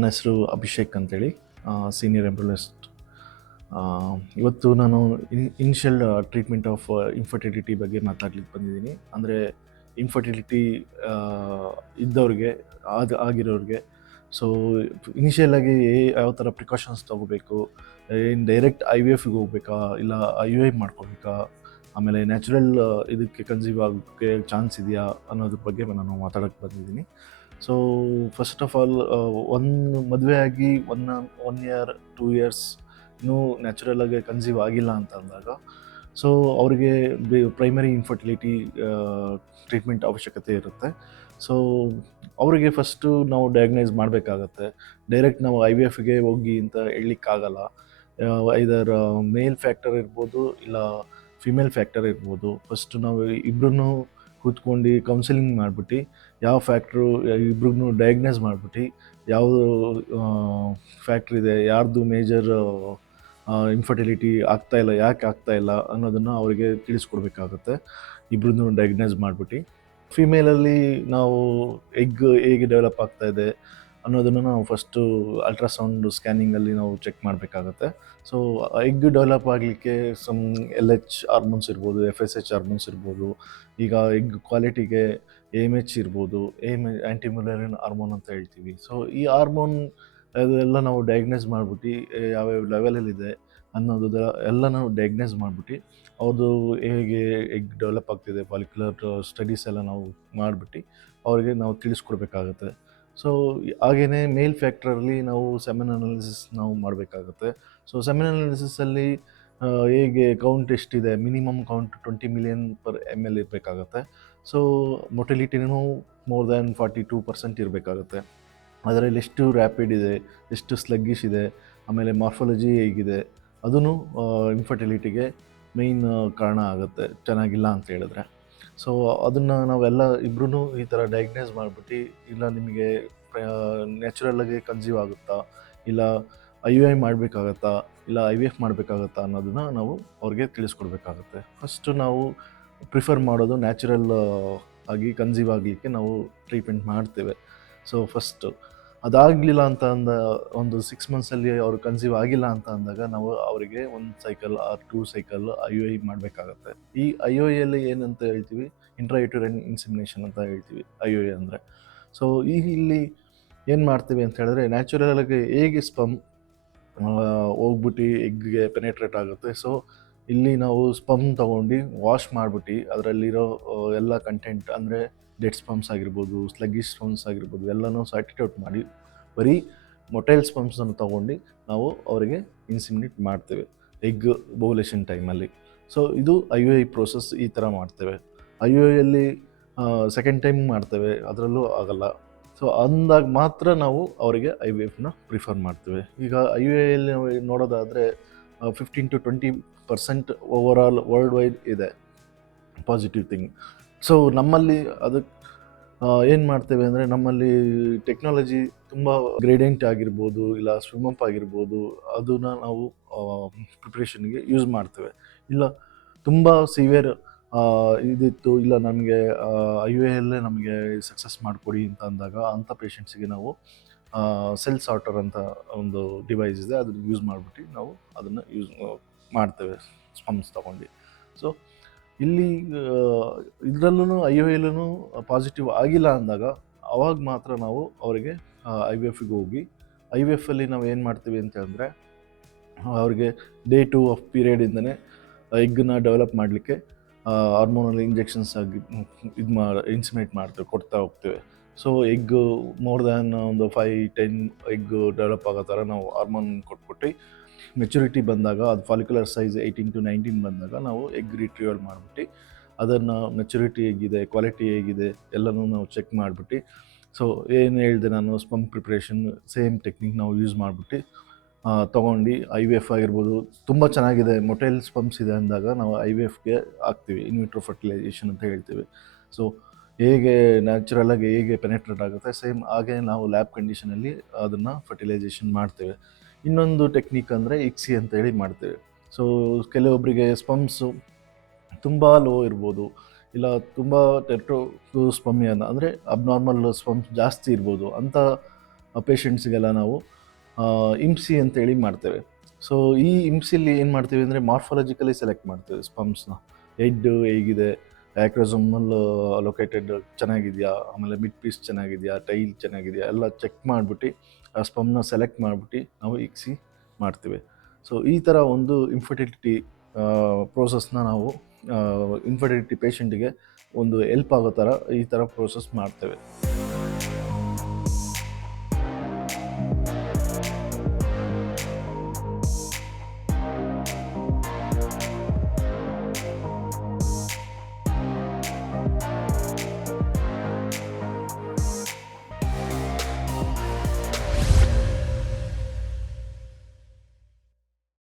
ನನ್ನ ಹೆಸರು ಅಭಿಷೇಕ್ ಅಂತೇಳಿ, ಸೀನಿಯರ್ ಎಂಬ್ರಿಯಾಲಜಿಸ್ಟ್. ಇವತ್ತು ನಾನು ಇನಿಷಿಯಲ್ ಟ್ರೀಟ್ಮೆಂಟ್ ಆಫ್ ಇನ್ಫರ್ಟಿಲಿಟಿ ಬಗ್ಗೆ ಮಾತಾಡ್ಲಿಕ್ಕೆ ಬಂದಿದ್ದೀನಿ. ಅಂದರೆ ಇನ್ಫರ್ಟಿಲಿಟಿ ಇದ್ದವ್ರಿಗೆ, ಆಗಿರೋರಿಗೆ. ಸೊ ಇನಿಷಿಯಲಾಗಿ ಯಾವ ಥರ ಪ್ರಿಕಾಷನ್ಸ್ ತೊಗೋಬೇಕು, ಏನು ಡೈರೆಕ್ಟ್ IVFಗೆ ಹೋಗ್ಬೇಕಾ, ಇಲ್ಲ IUI ಮಾಡ್ಕೋಬೇಕಾ, ಆಮೇಲೆ ನ್ಯಾಚುರಲ್ ಇದಕ್ಕೆ ಕನ್ಸೀವ್ ಆಗೋಕ್ಕೆ ಚಾನ್ಸ್ ಇದೆಯಾ ಅನ್ನೋದ್ರ ಬಗ್ಗೆ ನಾನು ಮಾತಾಡೋಕ್ಕೆ ಬಂದಿದ್ದೀನಿ. ಸೊ ಫಸ್ಟ್ ಆಫ್ ಆಲ್, ಒಂದು ಮದುವೆ ಆಗಿ ಒನ್ ಇಯರ್ 2 ಇಯರ್ಸ್ ಇನ್ನೂ ನ್ಯಾಚುರಲಾಗಿ ಕನ್ಸೀವ್ ಆಗಿಲ್ಲ ಅಂತ ಅಂದಾಗ, ಸೊ ಅವರಿಗೆ ಪ್ರೈಮರಿ ಇನ್ಫರ್ಟಿಲಿಟಿ ಟ್ರೀಟ್ಮೆಂಟ್ ಅವಶ್ಯಕತೆ ಇರುತ್ತೆ. ಸೊ ಅವರಿಗೆ ಫಸ್ಟು ನಾವು ಡಯಾಗ್ನೈಸ್ ಮಾಡಬೇಕಾಗತ್ತೆ. ಡೈರೆಕ್ಟ್ ನಾವು IVFಗೆ ಹೋಗಿ ಅಂತ ಹೇಳಲಿಕ್ಕಾಗಲ್ಲ. ಐದರ್ ಮೇಲ್ ಫ್ಯಾಕ್ಟರ್ ಇರ್ಬೋದು, ಇಲ್ಲ ಫಿಮೇಲ್ ಫ್ಯಾಕ್ಟರ್ ಇರ್ಬೋದು. ಫಸ್ಟು ನಾವು ಇಬ್ಬರೂ ಕೂತ್ಕೊಂಡು ಕೌನ್ಸಿಲಿಂಗ್ ಮಾಡಿಬಿಟ್ಟು ಯಾವ ಫ್ಯಾಕ್ಟ್ರು ಇಬ್ರಿಗೂ ಡಯಾಗ್ನೈಸ್ ಮಾಡಿಬಿಟ್ಟು ಯಾವುದು ಫ್ಯಾಕ್ಟ್ರ್ ಇದೆ, ಯಾರ್ದು ಮೇಜರ್ ಇನ್ಫರ್ಟಿಲಿಟಿ ಆಗ್ತಾಯಿಲ್ಲ, ಯಾಕೆ ಆಗ್ತಾಯಿಲ್ಲ ಅನ್ನೋದನ್ನು ಅವರಿಗೆ ತಿಳಿಸ್ಕೊಡ್ಬೇಕಾಗತ್ತೆ. ಇಬ್ರಿಗೂ ಡಯಾಗ್ನೈಸ್ ಮಾಡಿಬಿಟ್ಟು ಫಿಮೇಲಲ್ಲಿ ನಾವು ಎಗ್ ಹೇಗೆ ಡೆವಲಪ್ ಆಗ್ತಾಯಿದೆ ಅನ್ನೋದನ್ನು ನಾವು ಫಸ್ಟು ಅಲ್ಟ್ರಾಸೌಂಡ್ ಸ್ಕ್ಯಾನಿಂಗಲ್ಲಿ ನಾವು ಚೆಕ್ ಮಾಡಬೇಕಾಗತ್ತೆ. ಸೊ ಎಗ್ ಡೆವಲಪ್ ಆಗಲಿಕ್ಕೆ ಸಮ್ LH ಹಾರ್ಮೋನ್ಸ್ ಇರ್ಬೋದು, FSH ಹಾರ್ಮೋನ್ಸ್ ಇರ್ಬೋದು. ಈಗ ಎಗ್ ಕ್ವಾಲಿಟಿಗೆ AMH ಇರ್ಬೋದು, ಆ್ಯಂಟಿಮ್ಯುಲರಿನ್ ಹಾರ್ಮೋನ್ ಅಂತ ಹೇಳ್ತೀವಿ. ಸೊ ಈ ಹಾರ್ಮೋನ್ ಅದೆಲ್ಲ ನಾವು ಡಯಾಗ್ನೈಸ್ ಮಾಡಿಬಿಟ್ಟು ಯಾವ್ಯಾವ ಲೆವೆಲಲ್ಲಿದೆ ಅನ್ನೋದು ಎಲ್ಲ ನಾವು ಡಯಾಗ್ನೈಸ್ ಮಾಡಿಬಿಟ್ಟು ಅವ್ರದ್ದು ಹೇಗೆ ಎಗ್ ಡೆವಲಪ್ ಆಗ್ತಿದೆ, ಫಾಲಿಕ್ಯುಲರ್ ಸ್ಟಡೀಸ್ ಎಲ್ಲ ನಾವು ಮಾಡಿಬಿಟ್ಟು ಅವರಿಗೆ ನಾವು ತಿಳಿಸ್ಕೊಡ್ಬೇಕಾಗತ್ತೆ. ಸೊ ಹಾಗೆಯೇ ಮೇಲ್ ಫ್ಯಾಕ್ಟ್ರಲ್ಲಿ ನಾವು ಸೆಮೆನ್ ಅನಾಲಿಸಿಸ್ ನಾವು ಮಾಡಬೇಕಾಗತ್ತೆ. ಸೊ ಸೆಮೆನ್ ಅನಾಲಿಸಿಸಲ್ಲಿ ಹೇಗೆ ಕೌಂಟ್ ಎಷ್ಟಿದೆ, minimum count 20 million per ml ಇರಬೇಕಾಗತ್ತೆ. ಸೊ ಮೊಟಿಲಿಟಿನೂ ಮೋರ್ ದ್ಯಾನ್ 42% ಇರಬೇಕಾಗತ್ತೆ. ಅದರಲ್ಲಿ ಎಷ್ಟು ರ್ಯಾಪಿಡ್ ಇದೆ, ಎಷ್ಟು ಸ್ಲಗ್ಗಿಶ್ ಇದೆ, ಆಮೇಲೆ ಮಾರ್ಫಾಲಜಿ ಹೇಗಿದೆ, ಅದೂ ಇನ್ಫರ್ಟಿಲಿಟಿಗೆ ಮೇಯ್ನ್ ಕಾರಣ ಆಗುತ್ತೆ, ಚೆನ್ನಾಗಿಲ್ಲ ಅಂತ ಹೇಳಿದ್ರೆ. ಸೊ ಅದನ್ನು ನಾವೆಲ್ಲ ಇಬ್ಬರೂ ಈ ಥರ ಡಯಾಗ್ನೈಸ್ ಮಾಡಿಬಿಟ್ಟು, ಇಲ್ಲ ನಿಮಗೆ ನ್ಯಾಚುರಲ್ಲಾಗಿ ಕನ್ಸೀವ್ ಆಗುತ್ತಾ, ಇಲ್ಲ IUI ಮಾಡಬೇಕಾಗತ್ತಾ, ಇಲ್ಲ IVF ಮಾಡಬೇಕಾಗತ್ತಾ ಅನ್ನೋದನ್ನು ನಾವು ಅವ್ರಿಗೆ ತಿಳಿಸ್ಕೊಡ್ಬೇಕಾಗತ್ತೆ. ಫಸ್ಟು ನಾವು ಪ್ರಿಫರ್ ಮಾಡೋದು ನ್ಯಾಚುರಲ್ ಆಗಿ ಕನ್ಸೀವ್ ಆಗಲಿಕ್ಕೆ ನಾವು ಟ್ರೀಟ್ಮೆಂಟ್ ಮಾಡ್ತೇವೆ. ಸೊ ಫಸ್ಟು ಅದಾಗಲಿಲ್ಲ ಅಂತ ಒಂದು 6 ಮಂತ್ಸಲ್ಲಿ ಅವರು ಕನ್ಸೀವ್ ಆಗಿಲ್ಲ ಅಂತ ಅಂದಾಗ ನಾವು ಅವರಿಗೆ 1 ಸೈಕಲ್ ಆರ್ 2 ಸೈಕಲ್ IUI ಮಾಡಬೇಕಾಗತ್ತೆ. ಈ IUIಯಲ್ಲಿ ಏನಂತ ಹೇಳ್ತೀವಿ, ಇಂಟ್ರಾಯುಟರೈನ್ ಇನ್ಸೆಮಿನೇಷನ್ ಅಂತ ಹೇಳ್ತೀವಿ IUI ಅಂದರೆ. ಸೊ ಇಲ್ಲಿ ಏನು ಮಾಡ್ತೀವಿ ಅಂತ ಹೇಳಿದ್ರೆ, ನ್ಯಾಚುರಲಾಗಿ ಹೇಗೆ ಸ್ಪಮ್ ಹೋಗ್ಬಿಟ್ಟು ಎಗ್ಗೆ ಪೆನೆಟ್ರೇಟ್ ಆಗುತ್ತೆ. ಸೊ ಇಲ್ಲಿ ನಾವು ಸ್ಪಮ್ ತೊಗೊಂಡು ವಾಶ್ ಮಾಡಿಬಿಟ್ಟು ಅದರಲ್ಲಿರೋ ಎಲ್ಲ ಕಂಟೆಂಟ್, ಅಂದರೆ ಡೆಡ್ ಸ್ಪಮ್ಸ್ ಆಗಿರ್ಬೋದು, ಸ್ಲಗ್ಗಿಶ್ ಸ್ಪಮ್ಸ್ ಆಗಿರ್ಬೋದು, ಎಲ್ಲನೂ ಸಾರ್ಟೆಡ್ ಔಟ್ ಮಾಡಿ ಬರೀ ಮೊಟೈಲ್ ಸ್ಪಮ್ಸನ್ನು ತೊಗೊಂಡು ನಾವು ಅವರಿಗೆ ಇನ್ಸಿಮಿನೇಟ್ ಮಾಡ್ತೇವೆ ಎಗ್ ಓವ್ಯುಲೇಷನ್ ಟೈಮಲ್ಲಿ. ಸೊ ಇದು IUI ಪ್ರೋಸೆಸ್, ಈ ಥರ ಮಾಡ್ತೇವೆ. IUIಯಲ್ಲಿ ಸೆಕೆಂಡ್ ಟೈಮ್ ಮಾಡ್ತೇವೆ, ಅದರಲ್ಲೂ ಆಗಲ್ಲ. ಸೊ ಅಂದಾಗ ಮಾತ್ರ ನಾವು ಅವರಿಗೆ IVFನ ಪ್ರಿಫರ್ ಮಾಡ್ತೇವೆ. ಈಗ IUIಯಲ್ಲಿ ನಾವು ನೋಡೋದಾದರೆ 15 to 20% ಓವರಾಲ್ ವರ್ಲ್ಡ್ ವೈಡ್ ಇದೆ ಪಾಸಿಟಿವ್ ಥಿಂಗ್. ಸೊ ನಮ್ಮಲ್ಲಿ ಅದಕ್ಕೆ ಏನು ಮಾಡ್ತೇವೆ ಅಂದರೆ, ನಮ್ಮಲ್ಲಿ ಟೆಕ್ನಾಲಜಿ ತುಂಬ ಗ್ರೇಡಿಯಂಟ್ ಆಗಿರ್ಬೋದು, ಇಲ್ಲ ಸ್ವಿಮ್ ಆಗಿರ್ಬೋದು, ಅದನ್ನು ನಾವು ಪ್ರಿಪ್ರೇಷನ್ಗೆ ಯೂಸ್ ಮಾಡ್ತೇವೆ. ಇಲ್ಲ ತುಂಬ ಸಿವಿಯರ್ ಇದಿತ್ತು, ಇಲ್ಲ ನಮಗೆ IUIಯಲ್ಲೇ ನಮಗೆ ಸಕ್ಸಸ್ ಮಾಡಿಕೊಡಿ ಅಂತ ಅಂದಾಗ, ಅಂಥ ಪೇಷಂಟ್ಸಿಗೆ ನಾವು ಸೆಲ್ ಸಾರ್ಟರ್ ಅಂತ ಒಂದು ಡಿವೈಸ್ ಇದೆ, ಅದನ್ನು ಯೂಸ್ ಮಾಡಿಬಿಟ್ಟು ನಾವು ಅದನ್ನು ಯೂಸ್ ಮಾಡ್ತೇವೆ ಸ್ಪಮ್ಸ್ ತೊಗೊಂಡು. ಸೊ ಇಲ್ಲಿ ಇದರಲ್ಲೂ IUIಯಲ್ಲೂ ಪಾಸಿಟಿವ್ ಆಗಿಲ್ಲ ಅಂದಾಗ ಅವಾಗ ಮಾತ್ರ ನಾವು ಅವರಿಗೆ IVFಗೆ ಹೋಗಿ, IVFಲ್ಲಿ ನಾವು ಏನು ಮಾಡ್ತೀವಿ ಅಂತ ಹೇಳಿದ್ರೆ, ಅವ್ರಿಗೆ Day 2 ಆಫ್ ಪೀರಿಯಡಿಂದನೇ ಎಗ್ಗನ್ನ ಡೆವಲಪ್ ಮಾಡಲಿಕ್ಕೆ ಹಾರ್ಮೋನಲ್ ಇಂಜೆಕ್ಷನ್ಸ್ ಆಗಿ ಇನ್ಸಿಮಿನೇಟ್ ಮಾಡ್ತೇವೆ, ಕೊಡ್ತಾ ಹೋಗ್ತೇವೆ. ಸೊ ಎಗ್ ಮೋರ್ ದ್ಯಾನ್ ಒಂದು 5-10 ಎಗ್ ಡೆವಲಪ್ ಆಗೋ ಥರ ನಾವು ಹಾರ್ಮೋನ್ ಕೊಟ್ಬಿಟ್ಟು, ಮೆಚುರಿಟಿ ಬಂದಾಗ ಅದು ಫಾಲಿಕ್ಯುಲರ್ ಸೈಜ್ 18 to 19 ಬಂದಾಗ ನಾವು ಎಗ್ ರಿಟ್ರೀವಲ್ ಮಾಡಿಬಿಟ್ಟು ಅದನ್ನು ಮೆಚುರಿಟಿ ಹೇಗಿದೆ, ಕ್ವಾಲಿಟಿ ಹೇಗಿದೆ ಎಲ್ಲನೂ ನಾವು ಚೆಕ್ ಮಾಡಿಬಿಟ್ಟು, ಸೊ ಏನು ಹೇಳಿದೆ ನಾನು, ಸ್ಪಮ್ ಪ್ರಿಪ್ರೇಷನ್ ಸೇಮ್ ಟೆಕ್ನಿಕ್ ನಾವು ಯೂಸ್ ಮಾಡಿಬಿಟ್ಟು ತೊಗೊಂಡು IVF ಆಗಿರ್ಬೋದು, ತುಂಬ ಚೆನ್ನಾಗಿದೆ ಮೊಟೈಲ್ ಸ್ಪಮ್ಸ್ ಇದೆ ಅಂದಾಗ ನಾವು IVFಗೆ ಹಾಕ್ತೀವಿ, ಇನ್ವಿಟ್ರೋ ಫರ್ಟಿಲೈಸೇಷನ್ ಅಂತ ಹೇಳ್ತೀವಿ. ಸೊ ಹೇಗೆ ನ್ಯಾಚುರಲಾಗಿ ಹೇಗೆ ಪೆನೆಟ್ರೇಟ್ ಆಗುತ್ತೆ, ಸೇಮ್ ಹಾಗೆ ನಾವು ಲ್ಯಾಬ್ ಕಂಡೀಷನಲ್ಲಿ ಅದನ್ನು ಫರ್ಟಿಲೈಸೇಷನ್ ಮಾಡ್ತೇವೆ. ಇನ್ನೊಂದು ಟೆಕ್ನಿಕ್ ಅಂದರೆ ICSI ಅಂತೇಳಿ ಮಾಡ್ತೇವೆ. ಸೊ ಕೆಲವೊಬ್ಬರಿಗೆ ಸ್ಪಮ್ಸು ತುಂಬ ಲೋ ಇರ್ಬೋದು, ಇಲ್ಲ ತುಂಬ ಟೆಟ್ರೋಸ್ಪಮಿಯನ್ ಅಂದರೆ ಅಬ್ನಾರ್ಮಲ್ ಸ್ಪಮ್ಸ್ ಜಾಸ್ತಿ ಇರ್ಬೋದು. ಅಂಥ ಪೇಷಂಟ್ಸ್ಗೆಲ್ಲ ನಾವು IMSI ಅಂತೇಳಿ ಮಾಡ್ತೇವೆ. ಸೊ ಈ IMSIಲಿ ಏನು ಮಾಡ್ತೀವಿ ಅಂದರೆ ಮಾರ್ಫಾಲಜಿಕಲಿ ಸೆಲೆಕ್ಟ್ ಮಾಡ್ತೇವೆ ಸ್ಪಮ್ಸ್ನ. ಹೆಡ್ಡು ಹೇಗಿದೆ, ಆ್ಯಕ್ರೋಸೋಮಲ್ ಲೊಕೇಟೆಡ್ ಚೆನ್ನಾಗಿದೆಯಾ, ಆಮೇಲೆ ಮಿಡ್ ಪೀಸ್ ಚೆನ್ನಾಗಿದೆಯಾ, ಟೈಲ್ ಚೆನ್ನಾಗಿದೆಯಾ ಎಲ್ಲ ಚೆಕ್ ಮಾಡಿಬಿಟ್ಟು ಆ ಸ್ಪಮ್ನ ಸೆಲೆಕ್ಟ್ ಮಾಡಿಬಿಟ್ಟು ನಾವು ICSI ಮಾಡ್ತೀವಿ. ಸೊ ಈ ಥರ ಒಂದು ಇನ್ಫರ್ಟಿಲಿಟಿ ಪ್ರೋಸೆಸ್ನ ನಾವು ಇನ್ಫರ್ಟಿಲಿಟಿ ಪೇಷಂಟಿಗೆ ಒಂದು ಹೆಲ್ಪ್ ಆಗೋ ಥರ ಈ ಥರ ಪ್ರೋಸೆಸ್ ಮಾಡ್ತೇವೆ.